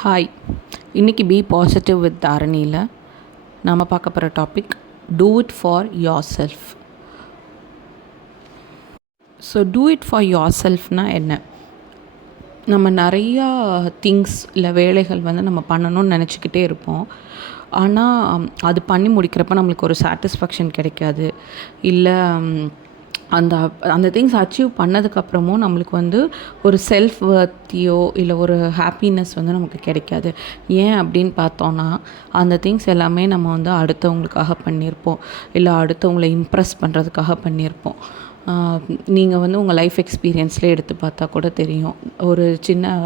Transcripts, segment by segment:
Hi, இன்றைக்கி B positive with தாரணியில் நாம் பார்க்க போகிற topic do it for yourself. So do it for யோர் செல்ஃப்னால் என்ன? நம்ம நிறையா திங்ஸ் இல்லை வேலைகள் நம்ம பண்ணணும்னு நினச்சிக்கிட்டே இருப்போம். ஆனால் அது பண்ணி முடிக்கிறப்ப நம்மளுக்கு ஒரு சாட்டிஸ்ஃபேக்ஷன் கிடைக்காது. இல்லை அந்த அந்த திங்ஸ் அச்சீவ் பண்ணதுக்கப்புறமும் நம்மளுக்கு ஒரு செல்ஃப் வர்த்தியோ இல்லை ஒரு ஹாப்பினஸ் நமக்கு கிடைக்காது. ஏன் அப்படின்னு பார்த்தோன்னா, அந்த திங்ஸ் எல்லாமே நம்ம அடுத்தவங்களுக்காக பண்ணியிருப்போம், இல்லை அடுத்தவங்களை இம்ப்ரெஸ் பண்ணுறதுக்காக பண்ணியிருப்போம். நீங்கள் உங்கள் லைஃப் எக்ஸ்பீரியன்ஸ்லேயே எடுத்து பார்த்தா கூட தெரியும். ஒரு சின்ன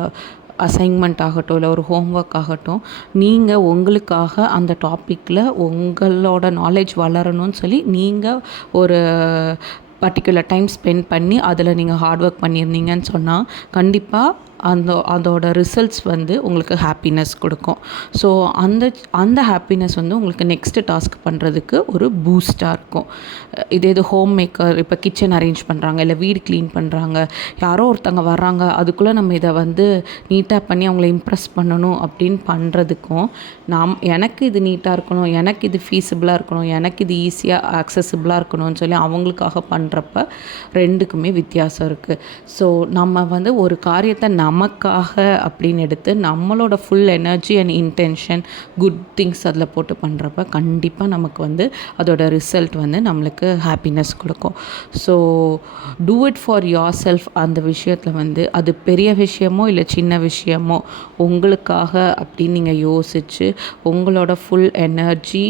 அசைன்மெண்ட் ஆகட்டும், இல்லை ஒரு ஹோம்ஒர்க் ஆகட்டும், நீங்கள் உங்களுக்காக அந்த டாப்பிக்கில் உங்களோட நாலேஜ் வளரணும்னு சொல்லி நீங்கள் ஒரு பர்டிகுலர் டைம் ஸ்பெண்ட் பண்ணி அதில் நீங்கள் ஹார்ட் ஒர்க் பண்ணியிருந்தீங்கன்னு சொன்னால் கண்டிப்பாக அதோட ரிசல்ட்ஸ் உங்களுக்கு ஹாப்பினஸ் கொடுக்கும். ஸோ அந்த ஹாப்பினஸ் உங்களுக்கு நெக்ஸ்ட்டு டாஸ்க் பண்ணுறதுக்கு ஒரு பூஸ்ட்டாக இருக்கும். இது ஹோம் மேக்கர் இப்போ கிச்சன் அரேஞ்ச் பண்ணுறாங்க, இல்லை வீடு க்ளீன் பண்ணுறாங்க, யாரோ ஒருத்தங்க வர்றாங்க, அதுக்குள்ளே நம்ம இதை நீட்டாக பண்ணி அவங்கள இம்ப்ரெஸ் பண்ணணும் அப்படின்னு பண்ணுறதுக்கும், எனக்கு இது நீட்டாக இருக்கணும், எனக்கு இது ஃபீஸிபிளாக இருக்கணும், எனக்கு இது ஈஸியாக ஆக்சசிபிளாக இருக்கணும்னு சொல்லி அவங்களுக்காக பண்ணுறப்ப ரெண்டுக்குமே வித்தியாசம் இருக்குது. ஸோ நம்ம ஒரு காரியத்தை நமக்காக அப்படின்னு எடுத்து நம்மளோட full energy and intention, good things அதில் போட்டு பண்ணுறப்ப கண்டிப்பாக நமக்கு அதோட ரிசல்ட் நம்மளுக்கு ஹாப்பினஸ் கொடுக்கும். So do it for your self. அந்த விஷயத்தில் அது பெரிய விஷயமோ இல்லை சின்ன விஷயமோ உங்களுக்காக அப்படின்னு நீங்கள் யோசித்து உங்களோட ஃபுல் எனர்ஜி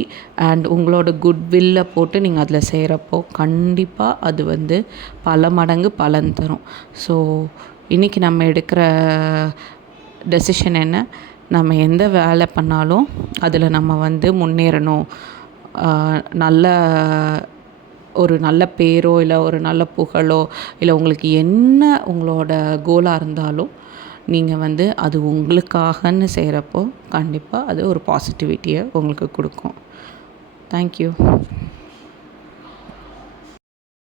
அண்ட் உங்களோட குட்வில்லை போட்டு நீங்கள் அதில் செய்கிறப்போ கண்டிப்பாக அது பல மடங்கு பலன் தரும். ஸோ இன்றைக்கி நம்ம எடுக்கிற டெசிஷன் என்ன? நம்ம எந்த வேலை பண்ணாலும் அதில் நம்ம முன்னேறணும். ஒரு நல்ல பேரோ இல்லை ஒரு நல்ல புகழோ இல்லை உங்களுக்கு என்ன உங்களோட கோலாக இருந்தாலும் நீங்கள் அது உங்களுக்காகன்னு செய்கிறப்போ கண்டிப்பாக அது ஒரு பாசிட்டிவிட்டியை உங்களுக்கு கொடுக்கும். தேங்க்யூ.